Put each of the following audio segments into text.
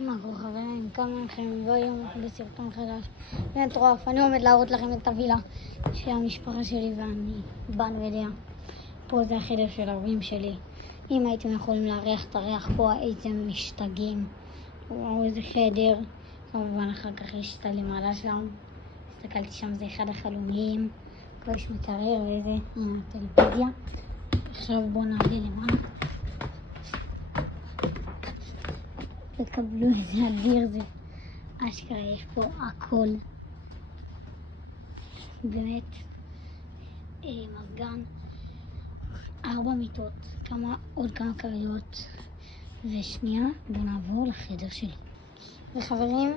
מה קורה חברים? כמה מכם והיום אנחנו בסרטון חדש מטורף. אני עומד להראות לכם את הווילה של המשפחה שלי ואני באנו אליה. פה זה החדר של ההורים שלי. אם הייתם יכולים לארח את הריח פה הייתם משתגעים. וואו, איזה חדר. כמובן אחר כך יש את הלמעלה שם. הסתכלתי שם, זה אחד החלומיים. כבר יש מקרר ואיזה, הנה הטלוויזיה. עכשיו בואו נעלה למעלה. תקבלו איזה אדיר זה. אשכרה יש פה הכל. באמת. מזגן. 4 מיטות. עוד כמה כריות. ושנייה, בואו נעבור לחדר שלי. וחברים,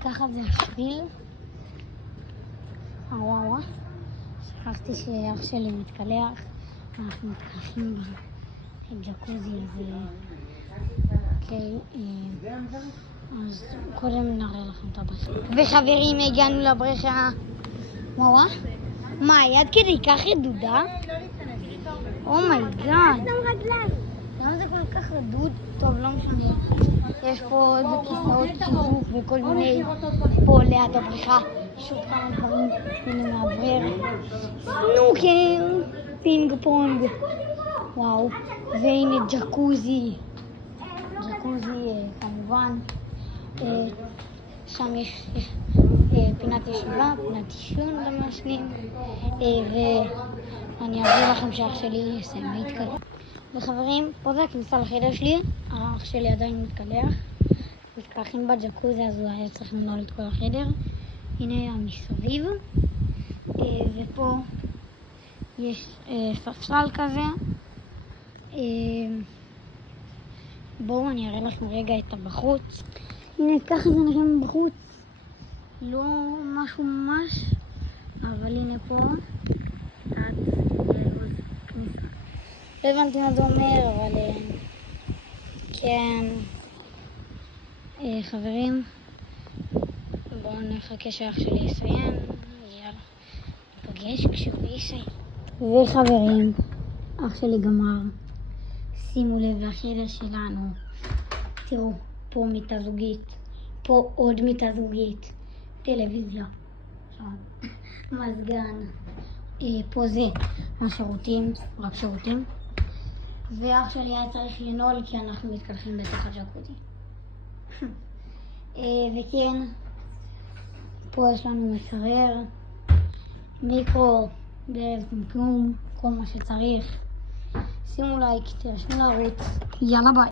ככה זה השביל. וואו. שכחתי שאח שלי מתקלח. אנחנו מתקלחים בג'קוזי הזה. אוקיי, אז קודם נראה לכם את הבריכה. וחברים, הגענו לבריכה. וואו, מה, יד כדי כך רדודה? אומייגאד. למה זה כל כך רדוד? טוב, לא משנה. יש פה עוד כיסאות שיזוף וכל מיני פה ליד הבריכה. יש עוד כמה דברים, הנה מעבר. סנוקר, פינג פונג. וואו, והנה ג'קוזי. כמובן, שם יש פינת ישיבה, פינת עישון למעשנים, ואני אעביר לכם שאח שלי יסיים להתקלח. וחברים, פה זה הכניסה לחדר שלי, האח שלי עדיין מתקלח, מתקלחים בג'קוזי, אז הוא היה צריך לנעול את כל החדר. הנה המסביב, ופה יש ספסל כזה. בואו אני אראה לכם רגע את הבחוץ. הנה ככה זה נראה מבחוץ. לא משהו ממש, אבל הנה פה כניסה. לא הבנתי מה זה אומר, אבל כן. חברים, בואו נחכה שאח שלי יסיים. יאללה, נפגש כשהוא יסיים. וחברים, אח שלי גמר. שימו לב לחדר שלנו. תראו, פה מיטה זוגית, פה עוד מיטה זוגית, טלוויזיה, מזגן, פה זה השירותים, רק שירותים. ואח שלי היה צריך לנעול כי אנחנו מתקלחים בתוך הג'קוזי. וכן, פה יש לנו מקרר, מיקרו, ברז כלום, כל מה שצריך. שימו לייק, תרשמו לערוץ, יאללה ביי.